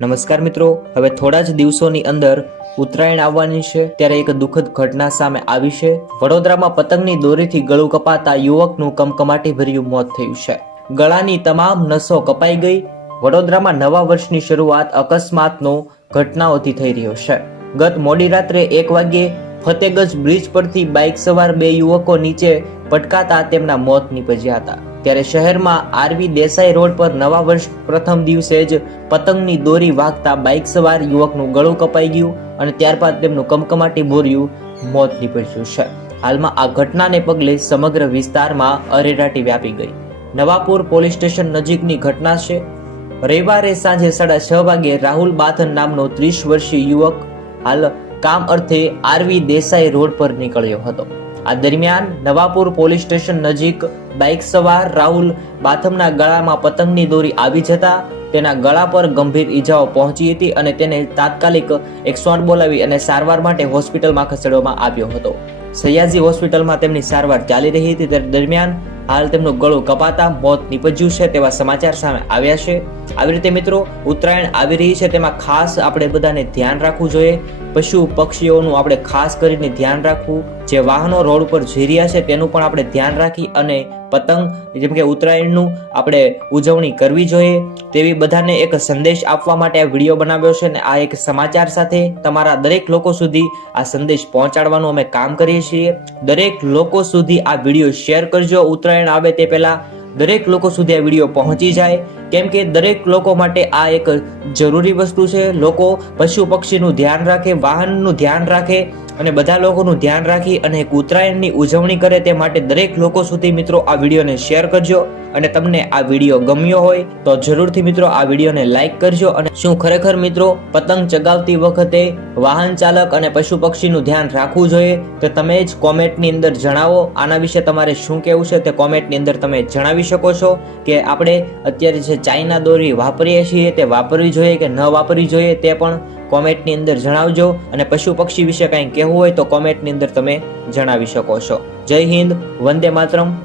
નમસ્કાર મિત્રો, હવે થોડા જ દિવસોની અંદર ઉત્તરાયણ આવવાની છે ત્યારે એક દુઃખદ ઘટના સામે આવી છે। વડોદરામાં પતંગની દોરીથી ગળું કપાતા યુવકનું કમકમાટી ભર્યું મોત થયું છે। ગળાની તમામ નસો કપાઈ ગઈ। વડોદરામાં નવા વર્ષની શરૂઆત અકસ્માતનો ઘટનાઓથી થઈ રહ્યો છે। ગત મોડી રાત્રે 1 વાગ્યે ફતેગંજ બ્રિજ પરથી બાઇક સવાર 2 યુવકો નીચે પટકાતા તેમના મોત નીપજ્યા હતા। ત્યારે શહેરમાં આરવી દેસાઈ રોડ પર નવા વર્ષ પ્રથમ દિવસે જ પતંગની દોરી વાગતા બાઇક સવાર યુવકનું ગળું કપાઈ ગયું અને ત્યારબાદ તેમનું કમકમાટી ભર્યું મોત નીપજ્યું છે। હાલમાં આ ઘટનાને પગલે સમગ્ર વિસ્તારમાં અરેરાટી વ્યાપી ગઈ। નવાપુર પોલીસ સ્ટેશન નજીકની ઘટના છે। રવિવારે સાંજે 6:30 વાગે રાહુલ બાથન નામનો 30 વર્ષીય યુવક હાલ કામ અર્થે આરવી દેસાઈ રોડ પર નીકળ્યો હતો। આ દરમિયાન નવાપુર પોલીસ સ્ટેશન નજીક બાઇક સવાર રાહુલ બાથમના ગળામાં પતંગની દોરી આવી જતા તેના ગળા પર ગંભીર ઈજાઓ પહોંચી હતી અને તેને તાત્કાલિક 108 બોલાવી અને સારવાર માટે હોસ્પિટલમાં ખસેડવામાં આવ્યો હતો। સયાજી હોસ્પિટલમાં તેમની સારવાર ચાલી રહી હતી તે દરમિયાન હાલ તેમનું ગળું કપાતા મોત નીપજ્યું છે તેવા સમાચાર સામે આવ્યા છે। આવી રીતે મિત્રો ઉત્તરાયણ આવી રહી છે તેમાં ખાસ આપણે બધાને ધ્યાન રાખવું જોઈએ। પશુ પક્ષીઓનું આપણે ખાસ કરીને ધ્યાન રાખવું। જે વાહનો રોડ ઉપર જઈ રહ્યા છે તેનું પણ આપણે ધ્યાન રાખી અને પતંગ જેમ કે ઉત્તરાયણનું આપણે ઉજવણી કરવી જોઈએ તેવી બધાને એક સંદેશ આપવા માટે આ વિડીયો બનાવ્યો છે અને આ એક સમાચાર સાથે તમારા દરેક લોકો સુધી આ સંદેશ પહોંચાડવાનું અમે કામ કરીએ છીએ। દરેક લોકો સુધી આ વિડીયો શેર કરજો। ઉત્તરાયણ આવે તે પહેલા દરેક લોકો સુધી આ વિડીયો પહોંચી જાય કેમ કે દરેક લોકો માટે આ એક જરૂરી વસ્તુ છે। લોકો પશુ પક્ષીનું ધ્યાન રાખે, વાહનનું ધ્યાન રાખે અને બધા લોકોનું ધ્યાન રાખી અને એક ઉત્તરાયણની ઉજવણી કરે તે માટે દરેક લોકો સુધી મિત્રો આ વિડીયોને શેર કરજો। અને તમને આ વિડીયો ગમ્યો હોય તો જરૂરથી મિત્રો આ વિડીયોને લાઈક કરજો। અને શું ખરેખર મિત્રો પતંગ ચગાવતી વખતે વાહન ચાલક અને પશુ પક્ષીનું ધ્યાન રાખવું જોઈએ તો તમે જ કોમેન્ટની અંદર જણાવો। આના વિશે તમારે શું કહેવું છે તે કોમેન્ટની અંદર તમે જણાવી શકો છો કે આપણે અત્યારે જે ચાઇના દોરી વાપરીએ છીએ તે વાપરવી જોઈએ કે ન વાપરવી જોઈએ તે પણ કોમેન્ટની અંદર જણાવજો। અને પશુ પક્ષી વિશે કંઈ કહેવું હોય તો કોમેન્ટની અંદર તમે જણાવી શકો છો। જય હિન્દ, વંદે માતરમ।